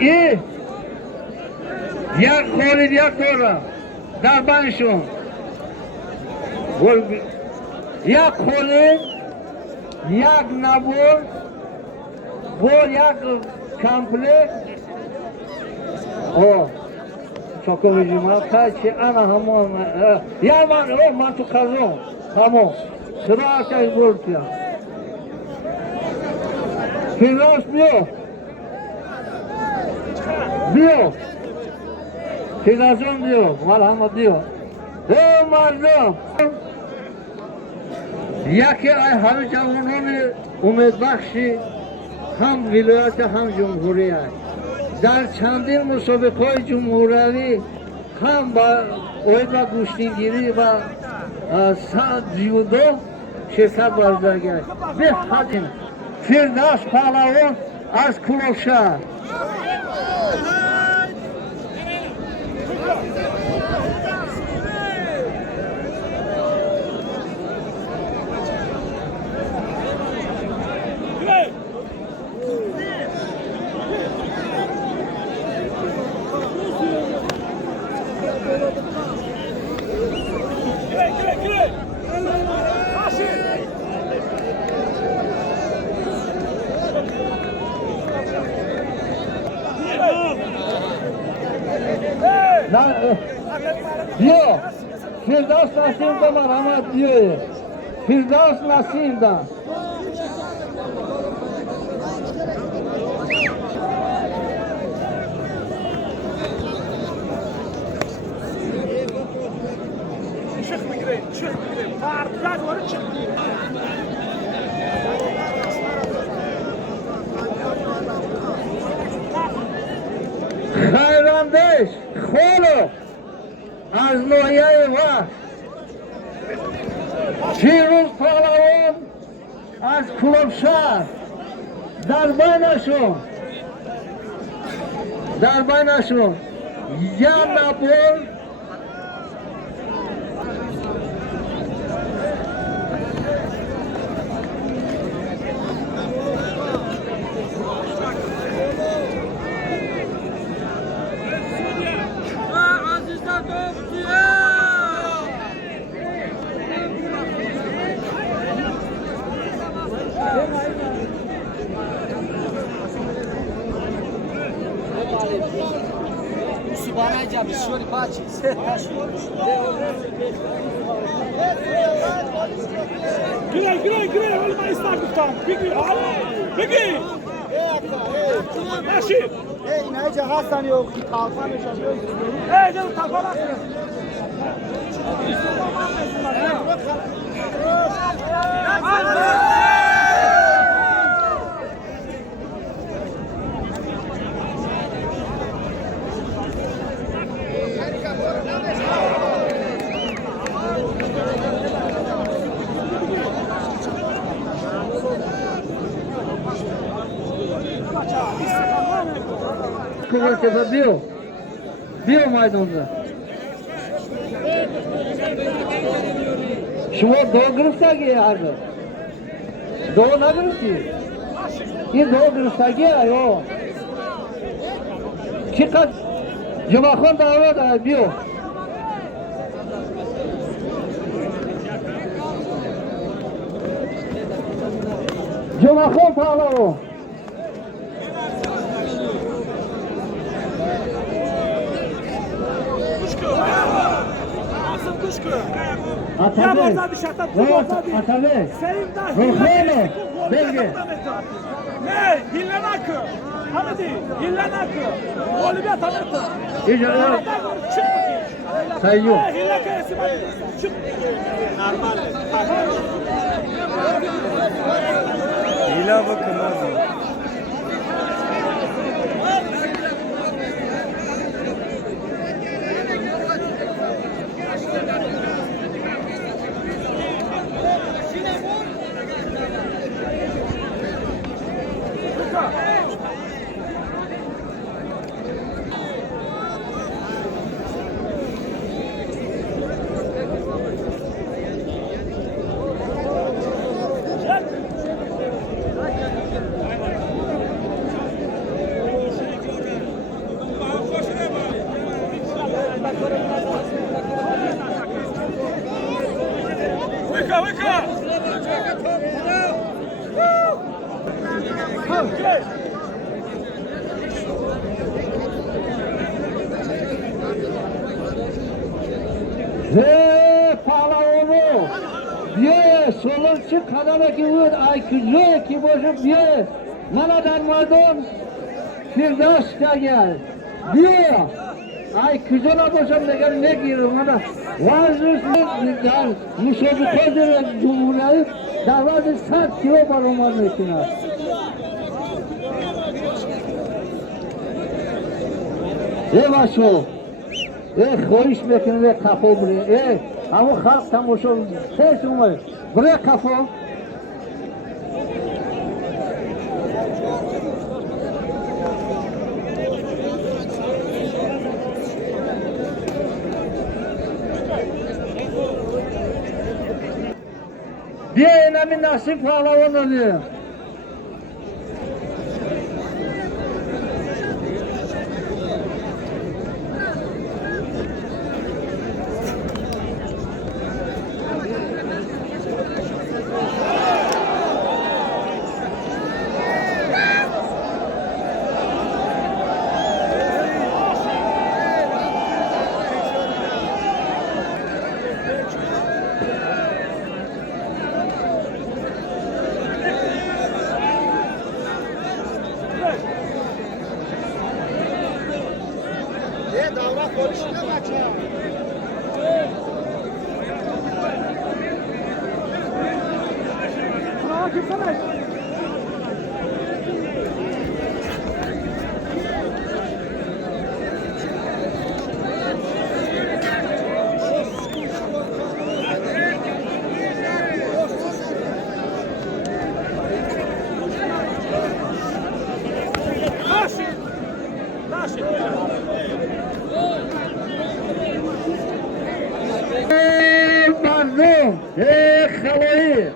ای یک خورید یک دورم در بینشون یک خورید یک نبول و یک کمپلیت چاکو بجیمم که انا همون یا من تو کازم همون خدا ارکش بورتیا فیروز بیو فیروزون بیو مرحمت بیو مردم یکی همه جوانان امیدبخشی هم ولایت هم جمهوری است در چندین مسابقه‌های جمهوری هم با اویدا گوشتینگیری و جودو شرکت برگزار کرد. به حدین فردوس پهلوان از کلوشهر بیا فردوس نسیم دا مرحمت بیایه فردوس نسیم دا çık gireyim partiler var çık خیراندش خولو از ناحیه وحش فیروز پهلوان از کلوشهر در بینشون یک نبول Barajja bisuri pachi. Gire olma istakustan. Peki. Mاشي. اینا چه هستن یا کافا نشون. جلو کافا بیو مایدانزا شما دو گرفتگی هرگاه دو نگرفتی این دو گرفتگی هایو چقدر جمعخون دعوت های بیو جمعخون پهلوان Ya baza dışarıda Atabe. Senin Ruhane. Belge. Ne? Hillen akı. Hamidi. Hillen akı. Olivia tanıtı. İcra. Sayıyor. Hillen kayası var. Çık. Normal. Hila bakın lazım. پهلوانو بیا سولنچی kadar ki بود IQ'cu ki boşum bia mana dan madon Firdevs gel bia IQ'cuna boşum degan ne giriyor mana vazir dan müşebi kodur cumhuriyet davazı sert kiyo baromanı içine başo خویش بکنه کافو بره همون خلق تماشا سرش اومد بره کافو بیا اینمی نصیب پهلوان رو دیه مردم خلایی